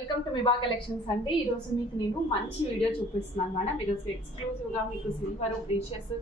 Welcome to మిబా collections అండి. ఈ రోజు మీకు నేను మంచి వీడియో చూపిస్తున్నాను మేడం. ఈరోజు ఎక్స్క్లూజివ్ గా మీకు silver, precious,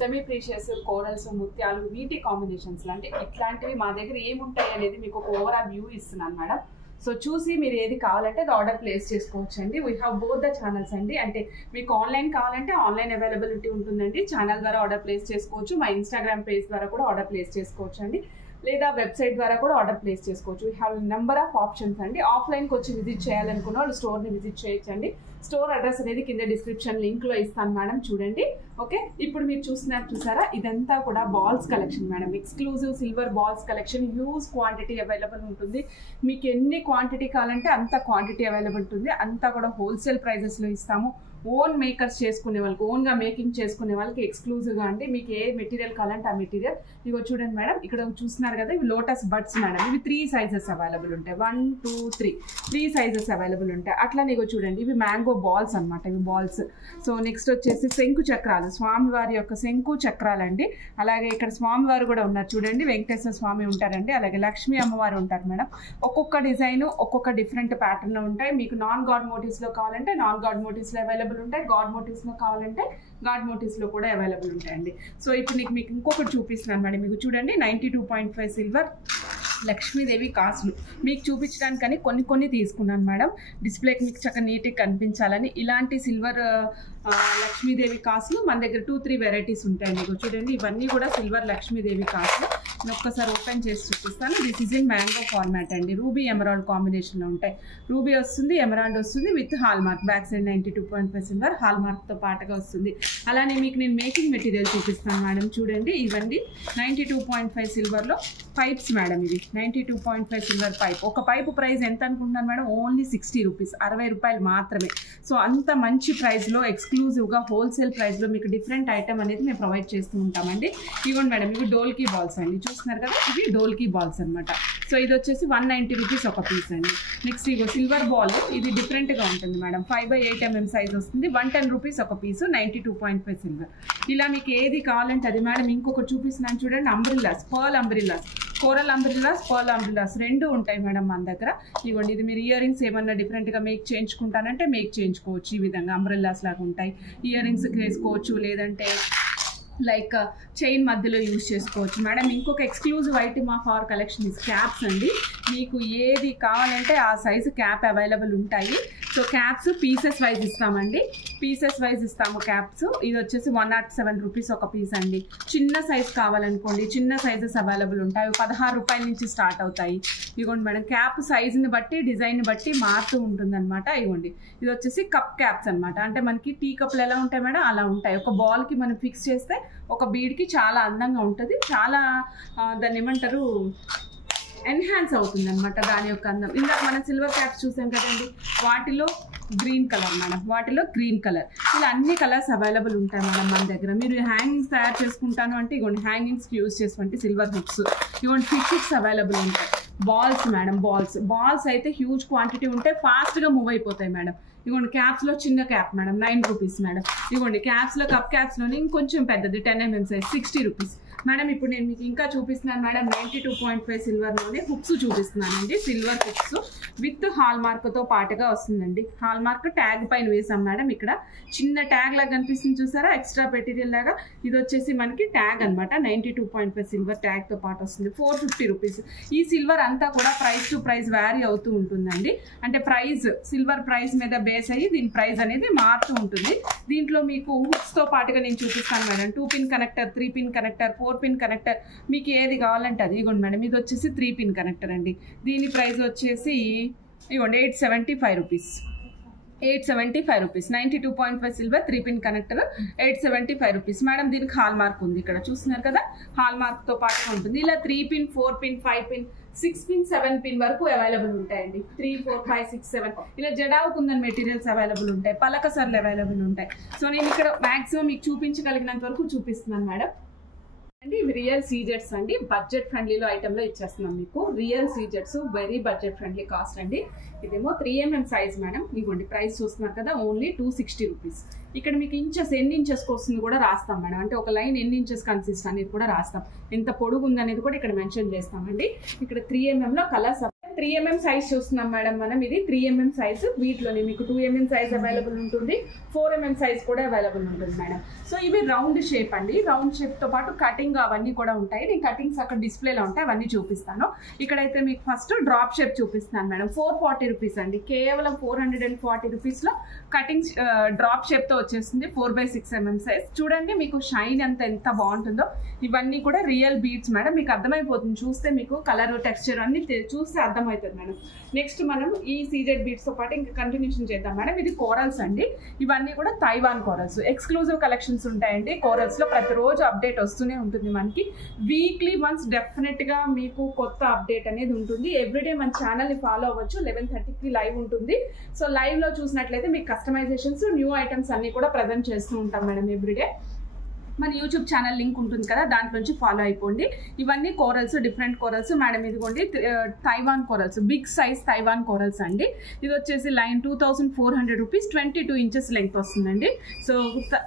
semi precious, corals, ముత్యాలు వీటి కాంబినేషన్స్ అంటే ఇట్లాంటివి మా దగ్గర ఏముంటాయి అనేది మీకు ఒక ఓవరాల్ వ్యూ ఇస్తున్నాను మేడం. సో చూసి మీరు ఏది కావాలంటే అది ఆర్డర్ ప్లేస్ చేసుకోవచ్చు అండి. We have both the channels అండి. అంటే మీకు ఆన్లైన్ కావాలంటే ఆన్లైన్ అవైలబిలిటీ ఉంటుందండి. ఛానల్ ద్వారా ఆర్డర్ ప్లేస్ చేసుకోవచ్చు. మా ఇన్స్టాగ్రామ్ పేజ్ ద్వారా కూడా ఆర్డర్ ప్లేస్ చేసుకోవచ్చు అండి. లేదా వెబ్సైట్ ద్వారా కూడా ఆర్డర్ ప్లేస్ చేసుకోవచ్చు. We have number of options అండి. ఆఫ్లైన్కి వచ్చి విజిట్ చేయాలనుకున్న వాళ్ళు స్టోర్ని విజిట్ చేయొచ్చండి. స్టోర్ అడ్రస్ అనేది కింద డిస్క్రిప్షన్ లింక్లో ఇస్తాను మేడం, చూడండి. ఓకే, ఇప్పుడు మీరు చూసారా, ఇదంతా కూడా balls collection madam. Exclusive silver balls collection. Huge quantity available ఉంటుంది. మీకు ఎన్ని క్వాంటిటీ కావాలంటే అంత క్వాంటిటీ అవైలబుల్ ఉంటుంది. అంతా కూడా హోల్సేల్ ప్రైజెస్లో ఇస్తాము. ఓన్ మేకర్స్ చేసుకునే వాళ్ళకి, ఓన్గా మేకింగ్ చేసుకునే వాళ్ళకి ఎక్స్క్లూజివ్గా అండి. మీకు ఏ మెటీరియల్ కావాలంటే ఆ మెటీరియల్. ఇగో చూడండి మేడం, ఇక్కడ చూస్తున్నారు కదా, ఇవి లోటస్ బడ్స్ మేడం. ఇవి 3 సైజెస్ అవైలబుల్ ఉంటాయి. 1, 2, 3 సైజెస్ అవైలబుల్ ఉంటాయి. అట్లానే ఇగో చూడండి, ఇవి మ్యాంగో బాల్స్ అనమాట. ఇవి బాల్స్. సో నెక్స్ట్ వచ్చేసి శంకు చక్రాలు, స్వామివారి యొక్క శంకు చక్రాలండి. అలాగే ఇక్కడ స్వామివారు కూడా ఉన్నారు చూడండి, వెంకటేశ్వర స్వామి ఉంటారండి. అలాగే లక్ష్మీ అమ్మవారు ఉంటారు మేడం. ఒక్కొక్క డిజైన్ ఒక్కొక్క డిఫరెంట్ ప్యాటర్న్ ఉంటాయి. మీకు నాన్ గాడ్ మోటివ్స్లో కావాలంటే నాన్ గాడ్ మోటివ్స్లో అవైలబుల్ ఉంటాయి. గాడ్ మోటివ్స్లో కావాలంటే గాడ్ మోటివ్స్లో కూడా అవైలబుల్ ఉంటాయండి. సో ఇప్పుడు మీకు ఇంకొకటి చూపిస్తున్నాను మేడం. మీకు చూడండి, 92.5 సిల్వర్ లక్ష్మీదేవి కాసులు మీకు చూపించడానికని కొన్ని తీసుకున్నాను మేడం. డిస్ప్లేకి మీకు చక్కగా నీట్గా కనిపించాలని. ఇలాంటి సిల్వర్ లక్ష్మీదేవి కాసులు మన దగ్గర 2-3 వెరైటీస్ ఉంటాయండి. మీకు చూడండి, ఇవన్నీ కూడా సిల్వర్ లక్ష్మీదేవి కాసులు. నేను ఒక్కసారి ఓపెన్ చేసి చూపిస్తాను. This is in mango format అండి. రూబీ ఎమరాల్డ్ కాంబినేషన్లో ఉంటాయి. రూబీ వస్తుంది, ఎమరాల్డ్ వస్తుంది with hallmark. Back side 92.5 silver హాల్ మార్క్తో పాటుగా వస్తుంది. అలానే మీకు నేను మేకింగ్ మెటీరియల్ చూపిస్తాను మేడం. చూడండి, ఇవన్నీ 92.5 సిల్వర్లో పైప్స్ మేడం. ఇది 92.5 సిల్వర్ పైప్. ఒక పైపు ప్రైస్ ఎంత అనుకుంటున్నాను మేడం? ఓన్లీ 60 రూపీస్, 60 రూపాయలు మాత్రమే. సో అంత మంచి ప్రైస్లో, ఎక్స్క్లూజివ్గా హోల్సేల్ ప్రైస్లో మీకు డిఫరెంట్ ఐటమ్ అనేది మేము ప్రొవైడ్ చేస్తూ ఉంటామండి. ఇవ్వండి మేడం, ఇవి డోల్కీ బాల్స్ అండి. చూస్తున్నారు కదా, ఇవి డోల్కీ బాల్స్ అనమాట. సో ఇది వచ్చేసి 190 రూపీస్ ఒక పీస్ అండి. నెక్స్ట్ ఇగో సిల్వర్ బాల్, ఇది డిఫరెంట్గా ఉంటుంది మేడం. 5/8 mm సైజ్ వస్తుంది. 110 రూపీస్ ఒక పీసు. 92.5 సిల్వర్. ఇలా మీకు ఏది కావాలంటే అది మేడం. ఇంకొకటి చూపిస్తున్నాను చూడండి, umbrellas, pearl umbrellas, coral umbrellas, pearl umbrellas 2 ఉంటాయి మేడం మన దగ్గర. ఇవ్వండి, ఇది మీరు ఇయర్ రింగ్స్ ఏమన్నా డిఫరెంట్గా మేక్ చేయించుకుంటానంటే మేక్ చేయించుకోవచ్చు. ఈ విధంగా అంబ్రిల్లాస్ లాగా ఉంటాయి. ఇయర్ రింగ్స్ వేసుకోవచ్చు, లేదంటే లైక్ చైన్ మధ్యలో యూజ్ చేసుకోవచ్చు మేడం. ఇంకొక exclusive item of our collection is caps అండి. మీకు ఏది కావాలంటే ఆ సైజు క్యాప్ అవైలబుల్ ఉంటాయి. సో క్యాప్స్ పీసెస్ వైజ్ ఇస్తామండి. పీసెస్ వైజ్ ఇస్తాము క్యాప్స్. ఇది వచ్చేసి 107 రూపీస్ ఒక పీస్ అండి. చిన్న సైజ్ కావాలనుకోండి, చిన్న సైజెస్ అవైలబుల్ ఉంటాయి. 16 రూపాయల నుంచి స్టార్ట్ అవుతాయి. ఇవ్వండి మేడం, క్యాప్ సైజుని బట్టి, డిజైన్ని బట్టి మారుతూ ఉంటుంది అనమాట. ఇవ్వండి, ఇది వచ్చేసి కప్ క్యాప్స్ అనమాట. అంటే మనకి టీ కప్లు ఎలా ఉంటాయి మేడం, అలా ఉంటాయి. ఒక బాల్కి మనం ఫిక్స్ చేస్తే ఒక బీడ్కి చాలా అందంగా ఉంటుంది. చాలా దాన్ని ఏమంటారు, ఎన్హాన్స్ అవుతుంది అనమాట దాని యొక్క అందం. ఇందాక మనం సిల్వర్ క్యాప్స్ చూసాం కదండి, వాటిలో గ్రీన్ కలర్ మేడం, వాటిలో గ్రీన్ కలర్. ఇలా అన్ని కలర్స్ అవైలబుల్ ఉంటాయి మేడం మన దగ్గర. మీరు హ్యాంగింగ్స్ తయారు చేసుకుంటాను అంటే ఇగోండి, హ్యాంగింగ్స్కి యూజ్ చేసినటువంటి సిల్వర్ హుక్స్. ఇగోండి ఫిషెస్ అవైలబుల్ ఉంటాయి. బాల్స్ మేడం, బాల్స్ అయితే హ్యూజ్ క్వాంటిటీ ఉంటాయి, ఫాస్ట్గా మూవ్ అయిపోతాయి మేడం. ఇగోండి క్యాప్స్లో చిన్న క్యాప్ మేడం, 9 రూపీస్ మేడం. ఇగోండి క్యాప్స్లో, కప్ క్యాప్స్లోని ఇంకొంచెం పెద్దది 10 mm సైజ్, 60 రూపీస్ మేడం. ఇప్పుడు నేను మీకు ఇంకా చూపిస్తున్నాను మేడం. 92.5 సిల్వర్లోనే హుక్స్ చూపిస్తున్నానండి. సిల్వర్ హుక్స్ విత్ హాల్ మార్క్తో పాటుగా వస్తుందండి. హాల్ మార్క్ ట్యాగ్ పైన వేసాం మేడం. ఇక్కడ చిన్న ట్యాగ్ లాగా కనిపిస్తుంది చూసారా, ఎక్స్ట్రా మెటీరియల్ లాగా. ఇది వచ్చేసి మనకి ట్యాగ్ అనమాట. 92.5 సిల్వర్ ట్యాగ్తో పాటు వస్తుంది. 450 రూపీస్. ఈ సిల్వర్ అంతా కూడా ప్రైస్ టు ప్రైస్ వ్యారీ అవుతూ ఉంటుందండి. అంటే ప్రైస్, సిల్వర్ ప్రైస్ మీద బేస్ అయ్యి దీని ప్రైస్ అనేది మారుతూ ఉంటుంది. దీంట్లో మీకు హుక్స్తో పాటుగా నేను చూపిస్తాను madam. 2 pin connector, 3 pin connector, 4 pin connector, మీకు ఏది కావాలంటే అది. ఇగోండి మేడం, ఇది వచ్చేసి 3 పిన్ కనెక్టర్ అండి. దీని ప్రైస్ వచ్చేసి ఇగోండి 875 rupees. 875 rupees. 92.5 silver 3 pin connector 875 rupees madam. దీనికి హాల్ మార్క్ ఉంది, ఇక్కడ చూస్తున్నారు కదా, హాల్ మార్క్తో పాటుగా ఉంటుంది. ఇలా 3 pin, 4 pin, 5 pin, 6 pin, 7 pin వరకు అవైలబుల్ ఉంటాయండి. 3, 4, 5, 6, 7 ఇలా జడావు కుందన్ మెటీరియల్స్ అవైలబుల్ ఉంటాయి. పలక సర్లు అవైలబుల్ ఉంటాయి. సో నేను ఇక్కడ మ్యాక్సిమం మీకు చూపించగలిగినంత వరకు చూపిస్తున్నాను మేడం. అండి ఇవి రియల్ సీజెట్స్ అండి. బడ్జెట్ ఫ్రెండ్లీలో ఐటెంలో ఇచ్చేస్తున్నాం మీకు. రియల్ సీజెట్స్, వెరీ బడ్జెట్ ఫ్రెండ్లీ కాస్ట్ అండి. ఇదేమో 3 mm సైజ్ మేడం. ఇవ్వండి, ప్రైస్ చూస్తున్నారు కదా, ఓన్లీ 260 రూపీస్. ఇక్కడ మీకు ఇంచెస్, ఎన్ని ఇంచెస్కి వస్తుంది కూడా రాస్తాం మేడం. అంటే ఒక లైన్ ఎన్ని ఇంచెస్ కన్సిస్ట్ అనేది కూడా రాస్తాం. ఎంత పొడుగు ఉందనేది కూడా ఇక్కడ మెన్షన్ చేస్తామండి. ఇక్కడ 3 mm లో కలర్స్ 3mm సైజ్ చూస్తున్నాం మేడం మనం. ఇది 3mm సైజ్. వీటిలోనే మీకు 2mm సైజ్ అవైలబుల్ ఉంటుంది, 4mm సైజ్ కూడా అవైలబుల్ ఉంటుంది మేడం. సో ఇవి రౌండ్ షేప్ అండి. రౌండ్ షేప్తో పాటు కటింగ్ అవన్నీ కూడా ఉంటాయి. నేను కటింగ్స్ అక్కడ డిస్ప్లేలో ఉంటాయి, అవన్నీ చూపిస్తాను. ఇక్కడైతే మీకు ఫస్ట్ డ్రాప్ షేప్ చూపిస్తాను మేడం. 440 రూపీస్ అండి. కేవలం 440 రూపీస్లో కటింగ్ డ్రాప్ షేప్తో వచ్చేస్తుంది. 4/6mm size. చూడండి మీకు షైన్ ఎంత బాగుంటుందో. ఇవన్నీ కూడా రియల్ బీడ్స్ మేడం. మీకు అర్థమైపోతుంది చూస్తే, మీకు కలర్ టెక్స్చర్ అన్ని చూస్తే అర్థమవుతుంది మేడం. నెక్స్ట్ మనం ఈ సీజెడ్ బీడ్స్తో పాటు ఇంకా కంటిన్యూషన్ చేద్దాం మేడం. ఇది కోరల్స్ అండి. ఇవన్నీ కూడా తైవాన్ కోరల్స్. ఎక్స్క్లూజివ్ కలెక్షన్స్ ఉంటాయండి కోరల్స్లో. ప్రతిరోజు అప్డేట్ వస్తూనే ఉంటుంది మనకి. వీక్లీ వన్స్ డెఫినెట్గా మీకు కొత్త అప్డేట్ అనేది ఉంటుంది. ఎవ్రీడే మన ఛానల్ని ఫాలో అవ్వచ్చు. 11:30కి లైవ్ ఉంటుంది. సో లైవ్లో చూసినట్లయితే మీకు కస్టమైజేషన్స్, న్యూ ఐటమ్స్ అన్నీ కూడా ప్రజెంట్ చేస్తూ ఉంటాం మేడం ఎవ్రీడే. మన యూట్యూబ్ ఛానల్ లింక్ ఉంటుంది కదా, దాంట్లోంచి ఫాలో అయిపోండి. ఇవన్నీ కోరల్స్, డిఫరెంట్ కోరల్స్ మేడం. ఇదిగోండి Taiwan corals, big size Taiwan corals అండి. ఇది వచ్చేసి లైన్ 2400 రూపీస్, 22 ఇంచెస్ లెంగ్త్ వస్తుందండి. సో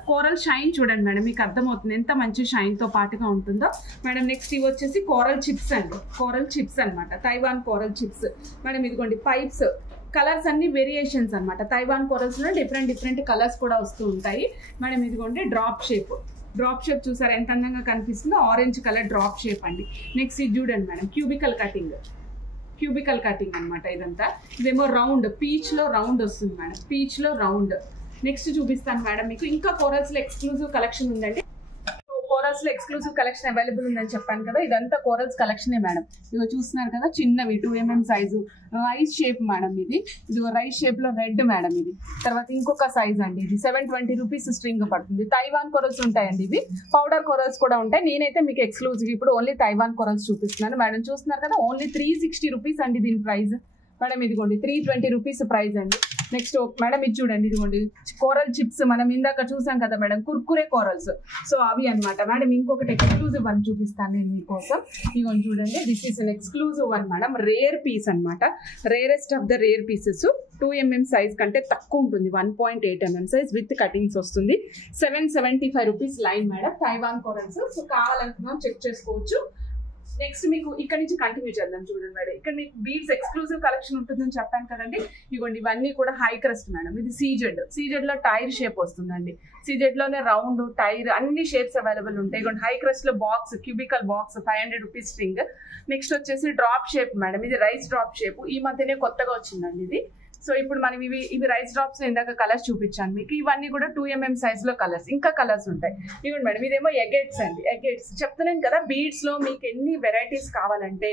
కోరల్ షైన్ చూడండి మేడం, మీకు అర్థమవుతుంది ఎంత మంచి షైన్తో పాటుగా ఉంటుందో మేడం. నెక్స్ట్ ఇవి వచ్చేసి కోరల్ చిప్స్ అండి. కోరల్ చిప్స్ అనమాట, తైవాన్ కోరల్ చిప్స్ మేడం. ఇదిగోండి పైప్స్, కలర్స్ అన్ని వేరియేషన్స్ అనమాట. తైవాన్ కోరల్స్లో డిఫరెంట్ కలర్స్ కూడా వస్తూ ఉంటాయి మేడం. ఇదిగోండి డ్రాప్ షేప్ చూసారు ఎంత అందంగా కనిపిస్తుందో. ఆరెంజ్ కలర్ డ్రాప్ షేప్ అండి. నెక్స్ట్ ఇది చూడండి మేడం, క్యూబికల్ కటింగ్ అనమాట ఇదంతా. ఇదేమో రౌండ్, పీచ్లో రౌండ్ వస్తుంది మేడం, పీచ్లో రౌండ్. నెక్స్ట్ చూపిస్తాను మేడం మీకు. ఇంకా కోరల్స్లో ఎక్స్క్లూజివ్ కలెక్షన్ ఉందండి. కోరల్స్లో ఎక్స్క్లూజివ్ కలెక్షన్ అవైలబుల్ ఉందని చెప్పాను కదా, ఇదంతా కోరల్స్ కలెక్షనే మేడం. ఇదిగో చూస్తున్నారు కదా, చిన్నవి 2mm size, rice shape madam. ఇదిగో రైస్ షేప్లో రెడ్ మేడం. ఇది తర్వాత ఇంకొక సైజ్ అండి. ఇది 720 రూపీస్ స్ట్రింగ్ పడుతుంది. తైవాన్ కోరల్స్ ఉంటాయండి. ఇవి పౌడర్ కోరల్స్ కూడా ఉంటాయి. నేనైతే మీకు ఎక్స్క్లూజివ్ ఇప్పుడు ఓన్లీ తైవాన్ కోరల్స్ చూపిస్తున్నాను మేడం. చూస్తున్నారు కదా, ఓన్లీ 360 రూపీస్ అండి దీని ప్రైస్ మేడం. ఇదిగోండి 320 రూపీస్ ప్రైస్ అండి. నెక్స్ట్ మేడం ఇది చూడండి, ఇదిగోండి కోరల్ చిప్స్. మనం ఇందాక చూసాం కదా మేడం, కుర్కురే కోరల్స్. సో అవి అనమాట మేడం. ఇంకొకటి ఎక్స్క్లూజివ్ వన్ చూపిస్తాను నేను మీకోసం. ఇదిగోండి చూడండి, this is an exclusive one madam. Rare piece అనమాట, rarest of the rare pieces. 2mm size కంటే తక్కువ ఉంటుంది. 1.8mm సైజ్ విత్ కటింగ్స్ వస్తుంది. 775 rupees line madam. Taiwan corals. So కావాలనుకున్నాం చెక్ చేసుకోవచ్చు. నెక్స్ట్ మీకు ఇక్కడ నుంచి కంటిన్యూ చేద్దాం. చూడండి మేడం, ఇక్కడ మీకు బీడ్స్ ఎక్స్క్లూజివ్ కలెక్షన్ ఉంటుందని చెప్పాను కదండి. ఇదిగోండి ఇవన్నీ కూడా హై క్రస్ట్ మేడం. ఇది సీజెడ్ లో టైర్ షేప్ వస్తుందండి. సీజెడ్ లోనే రౌండ్, టైర్ అన్ని షేప్స్ అవైలబుల్ ఉంటాయి. ఇదిగోండి హై క్రస్ట్ లో box, cubical box, 500 rupees string. Next వచ్చేసి డ్రాప్ షేప్ మేడం. ఇది రైస్ డ్రాప్ షేప్. ఈ మధ్యనే కొత్తగా వచ్చిందండి ఇది. సో ఇప్పుడు మనం ఇవి రైస్ డ్రాప్స్ ఇందాక కలర్స్ చూపించాను మీకు. ఇవన్నీ కూడా 2mm సైజ్ లో కలర్స్, ఇంకా కలర్స్ ఉంటాయి. ఇవ్వండి మేడం, ఇదేమో ఎగెట్స్ అండి. ఎగెట్స్ చెప్తున్నాను కదా, బీడ్స్ లో మీకు ఎన్ని వెరైటీస్ కావాలంటే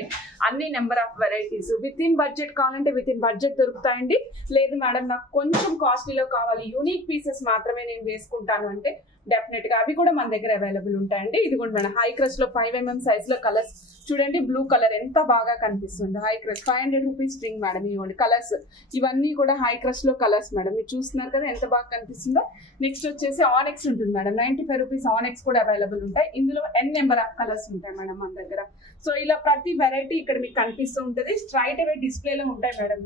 అన్ని number of varieties. With in budget కావాలంటే విత్ ఇన్ బడ్జెట్ దొరుకుతాయండి. లేదు మేడం నాకు కొంచెం కాస్ట్లీలో కావాలి, యూనిక్ పీసెస్ మాత్రమే నేను వేసుకుంటాను అంటే డెఫినెట్ గా అవి కూడా మన దగ్గర అవైలబుల్ ఉంటాయండి. ఇదిగోండి మేడం, హై క్రస్ట్ లో 5mm సైజ్ లో కలర్స్ చూడండి. బ్లూ కలర్ ఎంత బాగా కనిపిస్తుంది. High crust 500 rupees string madam. ఇవ్వండి కలర్స్, ఇవన్నీ కూడా హై క్రస్ట్ లో కలర్స్ మేడం. మీరు చూస్తున్నారు కదా ఎంత బాగా కనిపిస్తుందో. నెక్స్ట్ వచ్చేసి ఆనెక్స్ ఉంటుంది మేడం. 95 రూపీస్ ఆనెక్స్ కూడా అవైలబుల్ ఉంటాయి. ఇందులో n నెంబర్ ఆఫ్ కలర్స్ ఉంటాయి మేడం మన దగ్గర. సో ఇలా ప్రతి వెరైటీ ఇక్కడ మీకు కనిపిస్తూ ఉంటుంది. స్ట్రైట్ అవే డిస్ప్లేలో ఉంటాయి మేడం.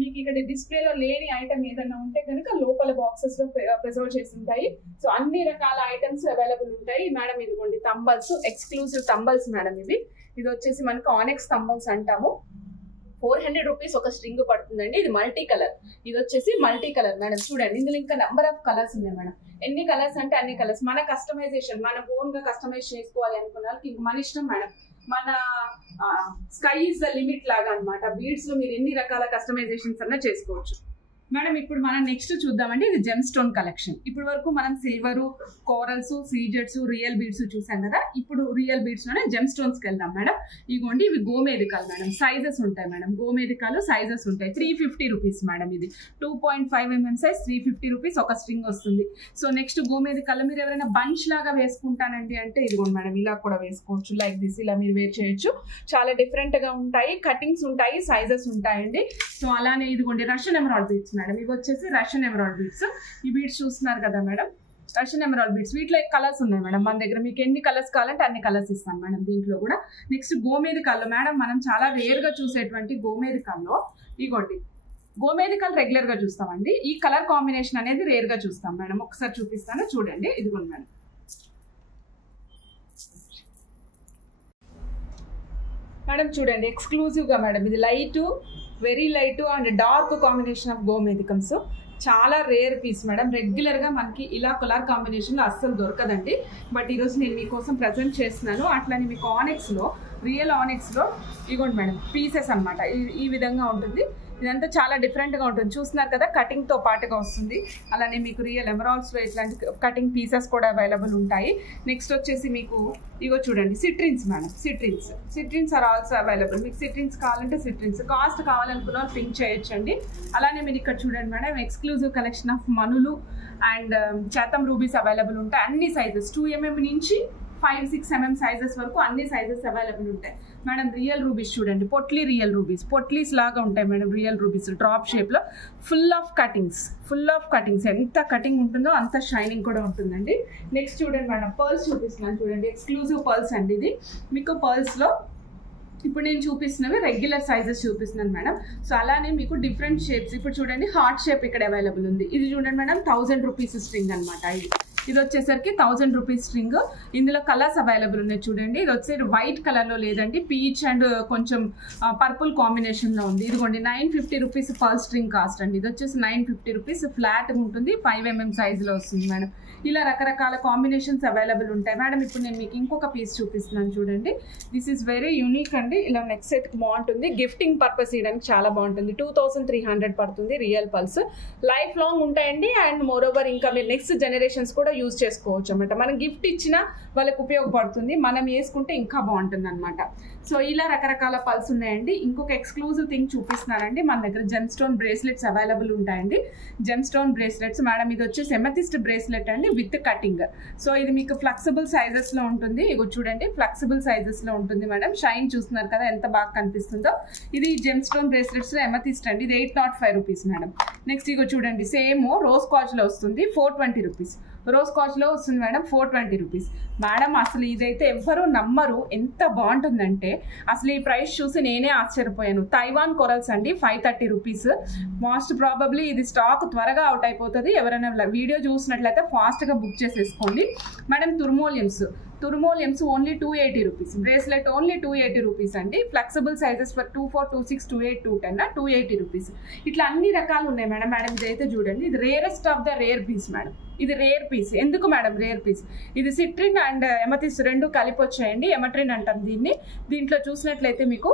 మీకు ఇక్కడ డిస్ప్లేలో లేని ఐటమ్ ఏదైనా ఉంటే కనుక లోపల బాక్సెస్ లో ప్రిజర్వ్ చేసి ఉంటాయి. సో అన్ని రకాల ఐటమ్స్ అవైలబుల్ ఉంటాయి మేడం. ఇదిగోండి తంబల్స్, ఎక్స్క్లూజివ్ తంబల్స్ మేడం. ఇది వచ్చేసి మనకు ఆనెక్స్ తంబల్స్ అంటాము. 400 రూపీస్ ఒక స్ట్రింగ్ పడుతుందండి. ఇది మల్టీ కలర్. ఇది వచ్చేసి మల్టీ కలర్ మేడం. చూడండి ఇందులో ఇంకా నెంబర్ ఆఫ్ కలర్స్ ఉన్నాయి మేడం. ఎన్ని కలర్స్ అంటే అన్ని కలర్స్. మన కస్టమైజేషన్, మన ఓన్ గా కస్టమైజ్ చేసుకోవాలి అనుకున్న వాళ్ళకి ఇంక మన ఇష్టం మేడం. మన స్కై ఈజ్ ద లిమిట్ లాగా అనమాట. బీడ్స్ లో మీరు ఎన్ని రకాల కస్టమైజేషన్స్ అన్నా చేసుకోవచ్చు మేడం. ఇప్పుడు మనం నెక్స్ట్ చూద్దామండి. ఇది జెమ్ స్టోన్ కలెక్షన్. ఇప్పటి వరకు మనం సిల్వరు, కోరల్స్, సీజెడ్స్, రియల్ బీడ్స్ చూసాం కదా. ఇప్పుడు రియల్ బీడ్స్ లోనే జెమ్ స్టోన్స్ కి వెళ్దాం మేడం. ఇగోండి ఇవి గోమేదికాలు మేడం. సైజెస్ ఉంటాయి మేడం. గోమేదికాలు సైజెస్ ఉంటాయి. 350 రూపీస్ మేడం. ఇది 2.5mm సైజ్, 350 రూపీస్ ఒక స్ట్రింగ్ వస్తుంది. సో నెక్స్ట్ గోమేదికాలు మీరు ఎవరైనా బంచ్ లాగా వేసుకుంటానండి అంటే ఇదిగోండి మేడం, ఇలా కూడా వేసుకోవచ్చు. లైక్ దిస్ ఇలా మీరు వేర్ చేయొచ్చు. చాలా డిఫరెంట్ గా ఉంటాయి. కటింగ్స్ ఉంటాయి, సైజెస్ ఉంటాయండి. సో అలానే ఇదిగోండి రష్యన్ ఎమరాల్డ్ బీడ్స్ మేడం. ఇవి వచ్చేసి రష్యన్ ఎమరాల్డ్ బీడ్స్. ఈ బీడ్స్ చూస్తున్నారు కదా మేడం, రష్యన్ ఎమరాల్డ్ బీడ్స్. వీటిలో కలర్స్ ఉన్నాయి మేడం మన దగ్గర. మీకు ఎన్ని కలర్స్ కావాలంటే అన్ని కలర్స్ ఇస్తాను మేడం దీంట్లో కూడా. నెక్స్ట్ గోమేదికాల్లో మేడం, మనం చాలా రేర్ గా చూసేటువంటి గోమేదికాల్లో ఇగోండి గోమేదికాలు రెగ్యులర్ గా చూస్తామండి. ఈ కలర్ కాంబినేషన్ అనేది రేర్ గా చూస్తాం మేడం. ఒకసారి చూపిస్తాను చూడండి. ఇదిగోండి మేడం, మేడం చూడండి ఎక్స్క్లూజివ్గా మేడం ఇది light, very light and dark combination of గోమేధికమ్స్. చాలా రేర్ పీస్ మేడం. రెగ్యులర్గా మనకి ఇలా కలర్ కాంబినేషన్లో అస్సలు దొరకదండి. బట్ ఈరోజు నేను మీకోసం ప్రజెంట్ చేస్తున్నాను. అట్లానే మీకు ఆనెక్స్లో, రియల్ ఆనెక్స్లో ఇగోండి మేడం పీసెస్ అనమాట. ఈ విధంగా ఉంటుంది. ఇదంతా చాలా డిఫరెంట్గా ఉంటుంది. చూస్తున్నారు కదా, కటింగ్తో పాటుగా వస్తుంది. అలానే మీకు రియల్ ఎమరాల్డ్స్లో ఇట్లాంటి కటింగ్ పీసెస్ కూడా అవైలబుల్ ఉంటాయి. నెక్స్ట్ వచ్చేసి మీకు ఇగో చూడండి citrines madam. Citrines are also available. మీకు సిట్రిన్స్ కావాలంటే సిట్రిన్స్, కాస్ట్ కావాలనుకున్న పింక్ చేయొచ్చండి. అలానే మీరు ఇక్కడ చూడండి మేడం ఎక్స్క్లూజివ్ కలెక్షన్ ఆఫ్ మనులు అండ్ చేతం రూబీస్ అవైలబుల్ ఉంటాయి. అన్ని సైజెస్ 2mm నుంచి 5-6 mm సైజెస్ వరకు అన్ని సైజెస్ అవైలబుల్ ఉంటాయి మేడం. రియల్ రూబీస్ చూడండి, రియల్ రూబీస్ పొట్లీస్ లాగా ఉంటాయి మేడం. రియల్ రూబీస్ డ్రాప్ షేప్లో ఫుల్ ఆఫ్ కటింగ్స్. ఎంత కటింగ్ ఉంటుందో అంత షైనింగ్ కూడా ఉంటుందండి. నెక్స్ట్ చూడండి మేడం పర్ల్స్ చూపిస్తున్నాను చూడండి. ఎక్స్క్లూజివ్ పర్ల్స్ అండి ఇది. మీకు పర్ల్స్లో ఇప్పుడు నేను చూపిస్తున్నవి రెగ్యులర్ సైజెస్ చూపిస్తున్నాను మేడం. సో అలానే మీకు డిఫరెంట్ షేప్స్. ఇప్పుడు చూడండి హార్ట్ షేప్ ఇక్కడ అవైలబుల్ ఉంది. ఇది చూడండి మేడం 1000 రూపీస్ స్ట్రింగ్ అనమాట. ఇది వచ్చేసరికి 1000 రూపీస్ స్ట్రింగ్. ఇందులో కలర్స్ అవైలబుల్ ఉన్నాయి చూడండి. ఇది వచ్చేసి వైట్ కలర్లో లేదండి, పీచ్ అండ్ కొంచెం పర్పుల్ కాంబినేషన్లో ఉంది. ఇదిగోండి 950 రూపీస్ పర్ల్ స్ట్రింగ్ కాస్ట్ అండి. ఇది వచ్చేసి 950 రూపీస్ ఫ్లాట్ ఉంటుంది. 5mm సైజులో వస్తుంది మేడం. ఇలా రకరకాల కాంబినేషన్స్ అవైలబుల్ ఉంటాయి మేడం. ఇప్పుడు నేను మీకు ఇంకొక పీస్ చూపిస్తున్నాను చూడండి. దిస్ ఈస్ వెరీ యూనిక్ అండి. ఇలా నెక్స్ట్ సెట్ బాగుంటుంది. గిఫ్టింగ్ పర్పస్ ఇవ్వడానికి చాలా బాగుంటుంది. 2300 పడుతుంది. రియల్ పల్స్ లైఫ్ లాంగ్ ఉంటాయండి. అండ్ మోర్ ఓవర్ ఇంకా మీరు నెక్స్ట్ జనరేషన్స్ కూడా యూజ్ చేసుకోవచ్చు అనమాట. మనం గిఫ్ట్ ఇచ్చినా వాళ్ళకి ఉపయోగపడుతుంది, మనం వేసుకుంటే ఇంకా బాగుంటుంది అనమాట. సో ఇలా రకరకాల పల్స్ ఉన్నాయండి. ఇంకొక ఎక్స్క్లూజివ్ థింగ్ చూపిస్తున్నారండి. మన దగ్గర జెమ్ స్టోన్ బ్రేస్లెట్స్ అవైలబుల్ ఉంటాయండి. Gem stone bracelets madam. ఇది వచ్చేసి ఎమెథిస్ట్ బ్రేస్లెట్ అండి విత్ కటింగ్. సో ఇది మీకు ఫ్లెక్సిబుల్ సైజెస్లో ఉంటుంది. ఇగో చూడండి ఫ్లెక్సిబుల్ సైజెస్లో ఉంటుంది మేడం. షైన్ చూస్తున్నారు కదా ఎంత బాగా కనిపిస్తుందో. ఇది జెమ్ స్టోన్ బ్రేస్లెట్స్లో ఎమెథిస్ట్ అండి. ఇది 805 రూపీస్ మేడం. నెక్స్ట్ ఇగో చూడండి సేమ్ రోజ్ కాజ్లో వస్తుంది 420 రూపీస్. రోజ్ కాజ్లో వస్తుంది మేడం 420 రూపీస్ మేడం. అసలు ఇదైతే ఎవ్వరూ నమ్మరు, ఎంత బాగుంటుందంటే అసలు ఈ ప్రైస్ చూసి నేనే ఆశ్చర్యపోయాను. తైవాన్ కొరల్స్ అండి 530 రూపీస్. మోస్ట్ ప్రాబబ్లీ ఇది స్టాక్ త్వరగా అవుట్ అయిపోతుంది. ఎవరైనా వీడియో చూసినట్లయితే ఫాస్ట్గా బుక్ చేసేసుకోండి madam. Tourmalines only 280 rupees. Bracelet only 280 rupees అండి. Flexible sizes for 24, 26, 28, 210 280 rupees. ఇట్లా అన్ని రకాలు ఉన్నాయి మేడం. ఇదైతే చూడండి, ఇది rarest of the rare piece madam. ఇది రేర్ పీస్. ఎందుకు మేడం రేర్ పీస్? ఇది సిట్రిన్ అండ్ ఎమథిస్ట్ రెండు కలిపి వచ్చాయండి. ఎమట్రిన్ అంటాం దీన్ని. దీంట్లో చూసినట్లయితే మీకు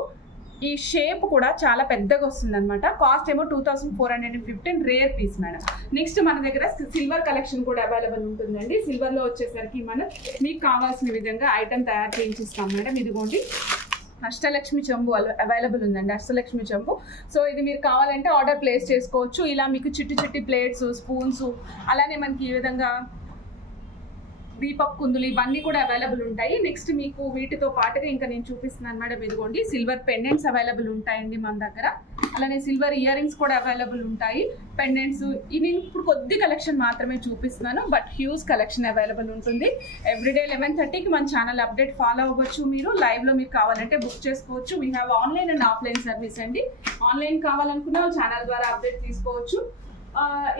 ఈ షేప్ కూడా చాలా పెద్దగా వస్తుంది అనమాట. కాస్ట్ ఏమో 2415 రేర్ పీస్ మేడం. నెక్స్ట్ మన దగ్గర సిల్వర్ కలెక్షన్ కూడా అవైలబుల్ ఉంటుందండి. సిల్వర్లో వచ్చేసరికి మనం మీకు కావాల్సిన విధంగా ఐటమ్ తయారు చేయించిస్తాం మేడం. ఇదిగోండి అష్టలక్ష్మి చెంబు అవైలబుల్ ఉందండి. అష్టలక్ష్మి చెంబు. సో ఇది మీరు కావాలంటే ఆర్డర్ ప్లేస్ చేసుకోవచ్చు. ఇలా మీకు చిట్టి ప్లేట్స్, స్పూన్స్, అలానే మనకి ఈ విధంగా దీపక్ కుందులు ఇవన్నీ కూడా అవైలబుల్ ఉంటాయి. నెక్స్ట్ మీకు వీటితో పాటుగా ఇంకా నేను చూపిస్తున్నాను మేడం. ఇదిగోండి సిల్వర్ పెండెంట్స్ అవైలబుల్ ఉంటాయండి మన దగ్గర. అలానే సిల్వర్ ఇయర్ రింగ్స్ కూడా అవైలబుల్ ఉంటాయి. పెండెంట్స్ ఇది ఇప్పుడు కొద్ది కలెక్షన్ మాత్రమే చూపిస్తున్నాను, బట్ హ్యూజ్ కలెక్షన్ అవైలబుల్ ఉంటుంది. ఎవ్రీడే 11:30కి మన ఛానల్ అప్డేట్ ఫాలో అవ్వచ్చు. మీరు లైవ్లో మీకు కావాలంటే బుక్ చేసుకోవచ్చు. We have online and offline service అండి. ఆన్లైన్ కావాలనుకున్న ఛానల్ ద్వారా అప్డేట్ తీసుకోవచ్చు.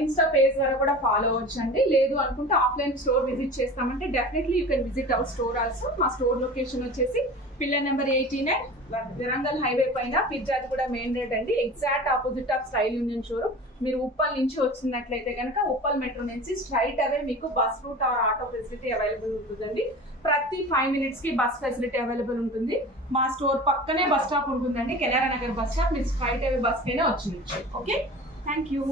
ఇన్స్టా పేజ్ ద్వారా కూడా ఫాలో అవ్వచ్చు అండి. లేదు అనుకుంటే ఆఫ్లైన్ స్టోర్ విజిట్ చేస్తామంటే definitely you can visit our store also. మా స్టోర్ లొకేషన్ వచ్చేసి పిల్లర్ నెంబర్ 89 వరంగల్ హైవే పైన పిర్జాది కూడా మెయిన్ రోడ్ అండి. Exact opposite of style union showroom. మీరు ఉప్పల్ నుంచి వచ్చినట్లయితే కనుక ఉప్పల్ మెట్రో నుంచి స్ట్రైట్ అవే మీకు bus route or auto facility available ఉంటుందండి. ప్రతి 5 minutesకి బస్ ఫెసిలిటీ అవైలబుల్ ఉంటుంది. మా స్టోర్ పక్కనే బస్ స్టాప్ ఉంటుందండి, కెనరా నగర్ బస్ స్టాప్. మీరు స్ట్రైట్ అవే బస్ కైనా వచ్చి ఓకే. Thank you.